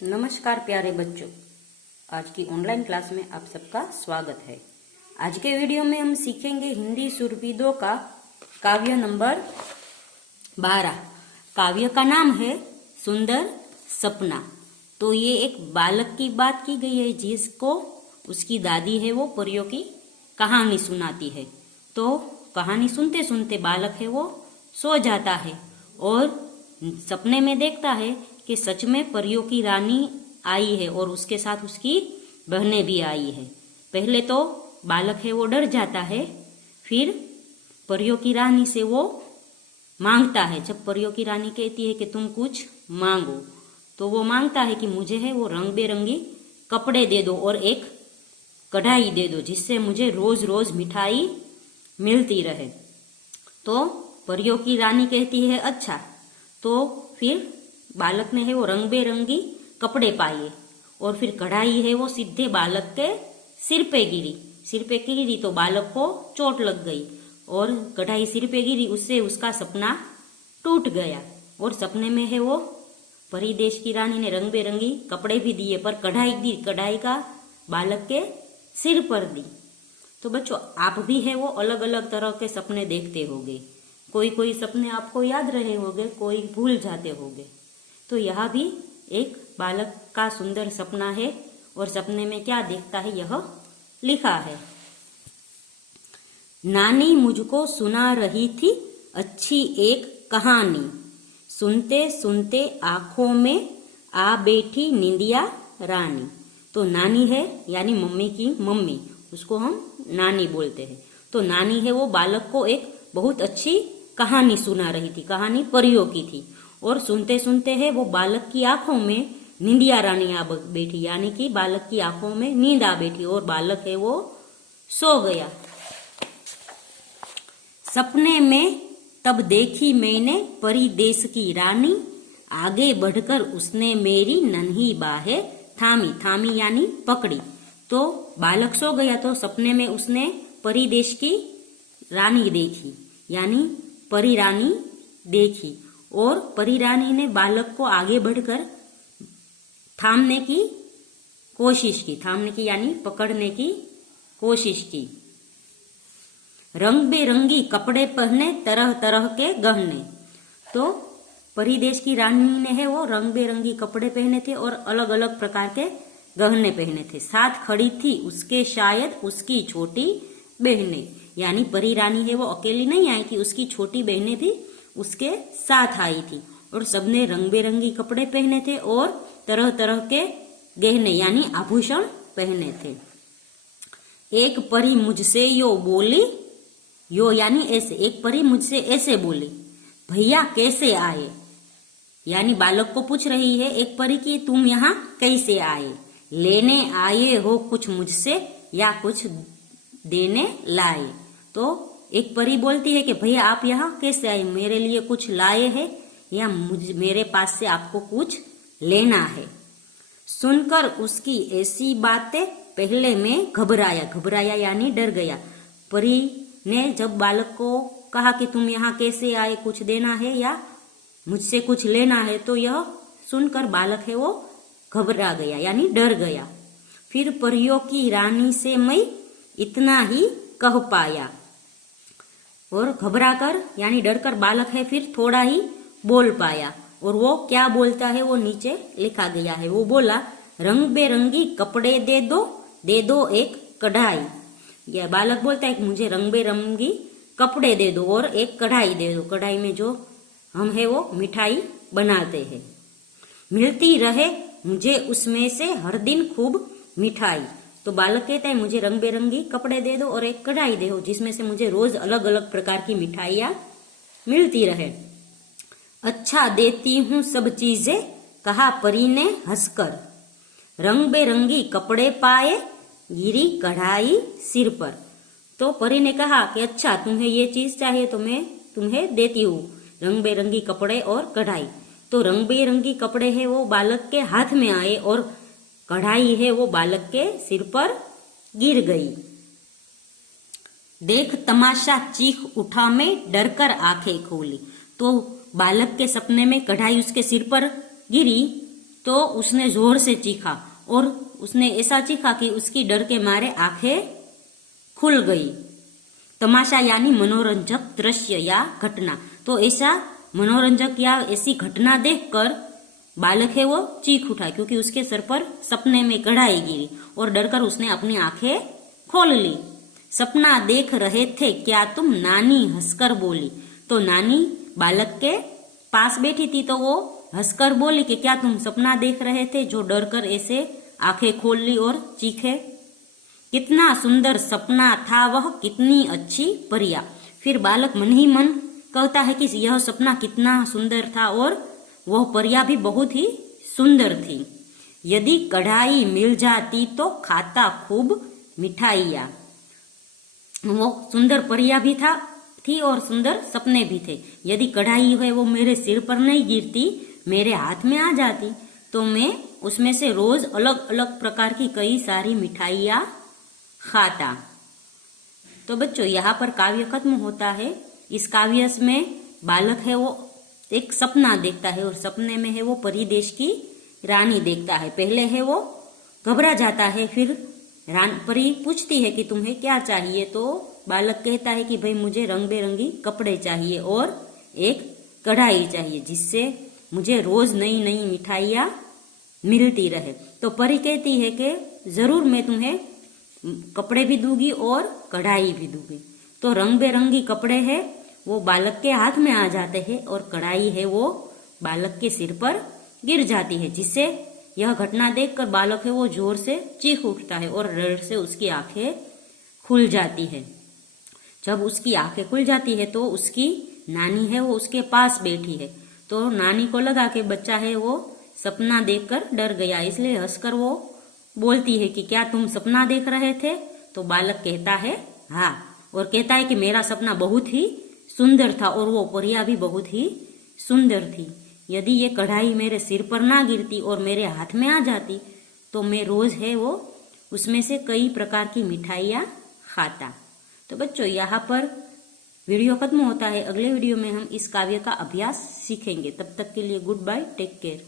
नमस्कार प्यारे बच्चों, आज की ऑनलाइन क्लास में आप सबका स्वागत है। आज के वीडियो में हम सीखेंगे हिंदी सुरभि 2 का काव्य नंबर 12। काव्य का नाम है सुंदर सपना। तो ये एक बालक की बात की गई है जिसको उसकी दादी है वो परियों की कहानी सुनाती है। तो कहानी सुनते सुनते बालक है वो सो जाता है और सपने में देखता है कि सच में परियों की रानी आई है और उसके साथ उसकी बहनें भी आई है। पहले तो बालक है वो डर जाता है, फिर परियों की रानी से वो मांगता है। जब परियों की रानी कहती है कि तुम कुछ मांगो, तो वो मांगता है कि मुझे है वो रंग बेरंगी कपड़े दे दो और एक कढ़ाई दे दो जिससे मुझे रोज रोज मिठाई मिलती रहे। तो परियों की रानी कहती है अच्छा। तो फिर बालक ने है वो रंग बेरंगी कपड़े पाए और फिर कढ़ाई है वो सीधे बालक के सिर पे गिरी तो बालक को चोट लग गई और कढ़ाई सिर पे गिरी, उससे उसका सपना टूट गया। और सपने में है वो परी देश की रानी ने रंग बेरंगी कपड़े भी दिए पर कढ़ाई का बालक के सिर पर दी। तो बच्चों, आप भी है वो अलग अलग तरह के सपने देखते होंगे। कोई सपने आपको याद रहे होंगे, कोई भूल जाते होंगे। तो यह भी एक बालक का सुंदर सपना है और सपने में क्या देखता है यह लिखा है। नानी मुझको सुना रही थी अच्छी एक कहानी, सुनते सुनते आंखों में आ बैठी निंदिया रानी। तो नानी है यानी मम्मी की मम्मी, उसको हम नानी बोलते हैं। तो नानी है वो बालक को एक बहुत अच्छी कहानी सुना रही थी। कहानी परियों की थी और सुनते सुनते है वो बालक की आंखों में निंदिया रानी आ बैठी, यानी कि बालक की आंखों में नींद आ बैठी और बालक है वो सो गया। सपने में तब देखी मैंने परी देश की रानी, आगे बढ़कर उसने मेरी नन्ही बाहें थामी यानी पकड़ी। तो बालक सो गया तो सपने में उसने परी देश की रानी देखी, यानी परी रानी देखी और परी रानी ने बालक को आगे बढ़कर थामने की यानी पकड़ने की कोशिश की। रंग बेरंगी कपड़े पहने तरह तरह के गहने। तो परी देश की रानी ने है वो रंग बेरंगी कपड़े पहने थे और अलग अलग प्रकार के गहने पहने थे। साथ खड़ी थी उसके शायद उसकी छोटी बहनें, यानी परी रानी है वो अकेली नहीं आई थी, उसकी छोटी बहनें भी उसके साथ आई थी और सबने रंग बेरंगी कपड़े पहने थे और तरह तरह के गहने यानी आभूषण पहने थे। एक परी मुझसे यो यानी ऐसे, एक परी मुझसे ऐसे बोली, भैया कैसे आए, यानी बालक को पूछ रही है एक परी की तुम यहाँ कैसे आए, लेने आए हो कुछ मुझसे या कुछ देने लाए। तो एक परी बोलती है कि भैया आप यहाँ कैसे आए, मेरे लिए कुछ लाए हैं या मेरे पास से आपको कुछ लेना है। सुनकर उसकी ऐसी बातें पहले में घबराया यानी डर गया। परी ने जब बालक को कहा कि तुम यहाँ कैसे आए, कुछ देना है या मुझसे कुछ लेना है, तो यह सुनकर बालक है वो घबरा गया यानी डर गया। फिर परियों की रानी से मैं इतना ही कह पाया और घबराकर यानी डरकर बालक है फिर थोड़ा ही बोल पाया। और वो क्या बोलता है वो नीचे लिखा गया है। वो बोला, रंग बेरंगी कपड़े दे दो एक कढ़ाई। यह बालक बोलता है कि मुझे रंग बेरंगी कपड़े दे दो और एक कढ़ाई दे दो। कढ़ाई में जो हम है वो मिठाई बनाते हैं। मिलती रहे मुझे उसमें से हर दिन खूब मिठाई। तो बालक कहता है मुझे रंग बेरंगी कपड़े दे दो और एक कढ़ाई दे दो जिसमें से मुझे रोज अलग अलग प्रकार की मिठाइयाँ मिलती रहे। अच्छा देती हूँ सब चीजें, कहा परी ने हंसकर। रंग बेरंगी कपड़े पाए गिरी कढ़ाई सिर पर। तो परी ने कहा कि अच्छा तुम्हें ये चीज चाहिए तो मैं तुम्हें देती हूँ, रंग बेरंगी कपड़े और कढ़ाई। तो रंग बेरंगी कपड़े है वो बालक के हाथ में आए और कढ़ाई है वो बालक के सिर पर गिर गई। देख तमाशा चीख उठा मैं डरकर आंखें खोली। तो बालक के सपने में कढ़ाई उसके सिर पर गिरी तो उसने जोर से चीखा और उसने ऐसा चीखा कि उसकी डर के मारे आंखें खुल गई। तमाशा यानी मनोरंजक दृश्य या घटना। तो ऐसा मनोरंजक या ऐसी घटना देखकर बालक है वो चीख उठा, क्योंकि उसके सर पर सपने में कढ़ाई गिरी और डरकर उसने अपनी आंखें खोल ली। सपना देख रहे थे क्या तुम, नानी हंसकर बोली। तो नानी बालक के पास बैठी थी, तो वो हंसकर बोली कि क्या तुम सपना देख रहे थे, जो डरकर ऐसे आंखें खोल ली और चीखे। कितना सुंदर सपना था वह, कितनी अच्छी परिया। फिर बालक मन ही मन कहता है कि यह सपना कितना सुंदर था और वह परिया भी बहुत ही सुंदर थी। यदि कढ़ाई मिल जाती तो खाता खूब मिठाइयाँ। वो सुंदर परिया भी थी और सुंदर सपने भी थे। यदि कढ़ाई है वो मेरे सिर पर नहीं गिरती, मेरे हाथ में आ जाती, तो मैं उसमें से रोज अलग अलग प्रकार की कई सारी मिठाइयाँ खाता। तो बच्चों यहाँ पर काव्य खत्म होता है। इस काव्य में बालक है वो एक सपना देखता है और सपने में है वो परिदेश की रानी देखता है। पहले है वो घबरा जाता है, फिर परी पूछती है कि तुम्हें क्या चाहिए, तो बालक कहता है कि भाई मुझे रंग बिरंगी कपड़े चाहिए और एक कढ़ाई चाहिए, जिससे मुझे रोज नई नई मिठाइयाँ मिलती रहे। तो परी कहती है कि जरूर मैं तुम्हें कपड़े भी दूंगी और कढ़ाई भी दूंगी। तो रंग बिरंगी कपड़े है वो बालक के हाथ में आ जाते हैं और कढ़ाई है वो बालक के सिर पर गिर जाती है, जिससे यह घटना देखकर बालक है वो जोर से चीख उठता है और डर से उसकी आंखें खुल जाती है। जब उसकी आंखें खुल जाती है तो उसकी नानी है वो उसके पास बैठी है। तो नानी को लगा कि बच्चा है वो सपना देखकर डर गया, इसलिए हंसकर वो बोलती है कि क्या तुम सपना देख रहे थे। तो बालक कहता है हाँ, और कहता है कि मेरा सपना बहुत ही सुंदर था और वो परिया भी बहुत ही सुंदर थी। यदि ये कढ़ाई मेरे सिर पर ना गिरती और मेरे हाथ में आ जाती, तो मैं रोज है वो उसमें से कई प्रकार की मिठाइयाँ खाता। तो बच्चों यहाँ पर वीडियो खत्म होता है। अगले वीडियो में हम इस काव्य का अभ्यास सीखेंगे। तब तक के लिए गुड बाय, टेक केयर।